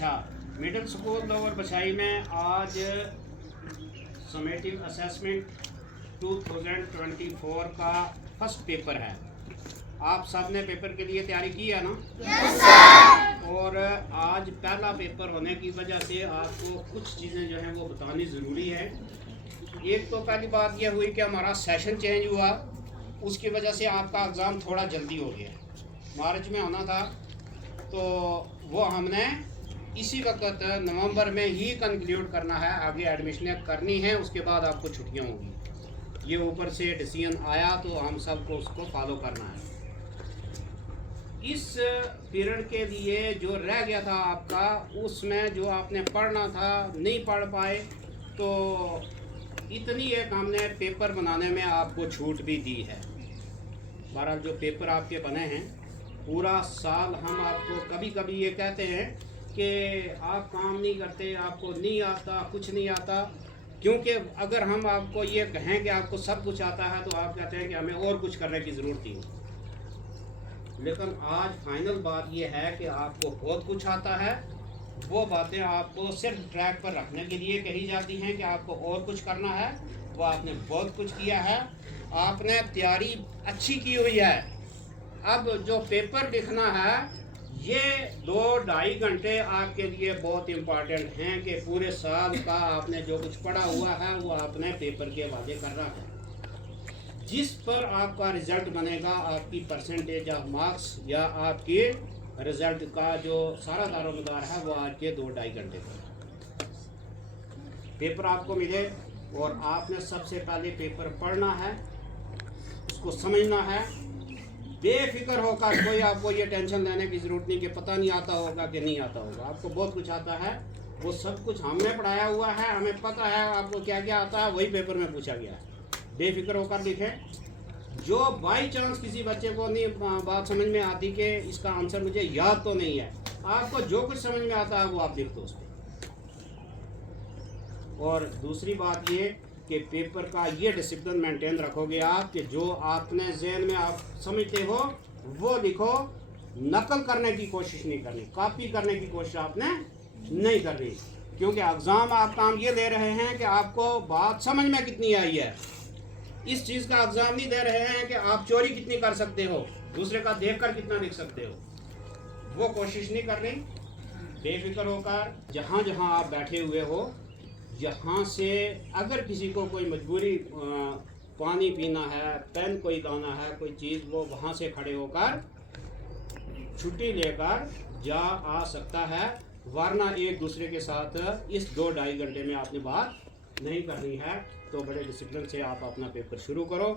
अच्छा, middle school lower बशाई में आज समेटिव असेसमेंट 2024 का फर्स्ट पेपर है। आप सब ने पेपर के लिए तैयारी की है ना? Yes sir. और आज पहला पेपर होने की वजह से आपको कुछ चीज़ें जो हैं वो बतानी ज़रूरी है। एक तो पहली बात यह हुई कि हमारा सेशन चेंज हुआ, उसकी वजह से आपका एग्ज़ाम थोड़ा जल्दी हो गया। मार्च में होना था तो वो हमने इसी वक्त नवंबर में ही कंक्लूड करना है। आगे एडमिशनें करनी है, उसके बाद आपको छुट्टियां होंगी। ये ऊपर से डिसीजन आया तो हम सबको उसको फॉलो करना है। इस पीरियड के लिए जो रह गया था आपका, उसमें जो आपने पढ़ना था नहीं पढ़ पाए, तो इतनी एक हमने पेपर बनाने में आपको छूट भी दी है। बहरहाल जो पेपर आपके बने हैं, पूरा साल हम आपको कभी कभी ये कहते हैं कि आप काम नहीं करते, आपको नहीं आता, कुछ नहीं आता, क्योंकि अगर हम आपको ये कहें कि आपको सब कुछ आता है तो आप कहते हैं कि हमें और कुछ करने की ज़रूरत नहीं। लेकिन आज फाइनल बात यह है कि आपको बहुत कुछ आता है। वो बातें आपको सिर्फ ट्रैक पर रखने के लिए कही जाती हैं कि आपको और कुछ करना है। वो आपने बहुत कुछ किया है, आपने तैयारी अच्छी की हुई है। अब जो पेपर लिखना है, ये 2-2.5 घंटे आपके लिए बहुत इम्पॉर्टेंट हैं कि पूरे साल का आपने जो कुछ पढ़ा हुआ है वो आपने पेपर के हवाले करना है। जिस पर आपका रिज़ल्ट बनेगा, आपकी परसेंटेज ऑफ मार्क्स या आपके रिज़ल्ट का जो सारा दारोमदार है वो आज के 2-2.5 घंटे पर पेपर आपको मिले। और आपने सबसे पहले पेपर पढ़ना है, उसको समझना है, बेफिक्र होकर। कोई आपको ये टेंशन लेने की ज़रूरत नहीं कि पता नहीं आता होगा कि नहीं आता होगा। आपको बहुत कुछ आता है, वो सब कुछ हमने पढ़ाया हुआ है, हमें पता है आपको क्या क्या आता है, वही पेपर में पूछा गया है। बेफिक्र होकर लिखें। जो बाई चांस किसी बच्चे को नहीं बात समझ में आती कि इसका आंसर मुझे याद तो नहीं है, आपको जो कुछ समझ में आता है वो आप लिख दो उस पर। और दूसरी बात ये कि पेपर का ये डिसिप्लिन मेंटेन रखोगे आप कि जो आपने ज़हन में आप समझते हो वो लिखो। नकल करने की कोशिश नहीं करनी, कॉपी करने की कोशिश आपने नहीं करनी, क्योंकि एग्ज़ाम आपका हम ये दे रहे हैं कि आपको बात समझ में कितनी आई है। इस चीज़ का एग्ज़ाम नहीं दे रहे हैं कि आप चोरी कितनी कर सकते हो, दूसरे का देखकर कितना लिख सकते हो। वो कोशिश नहीं करनी। बेफिक्र होकर जहाँ जहाँ आप बैठे हुए हो, यहाँ से अगर किसी को कोई मजबूरी पानी पीना है, पेन कोई लाना है, कोई चीज़, वो वहाँ से खड़े होकर छुट्टी लेकर जा आ सकता है। वरना एक दूसरे के साथ इस 2-2.5 घंटे में आपने बात नहीं करनी है। तो बड़े डिसिप्लिन से आप अपना पेपर शुरू करो।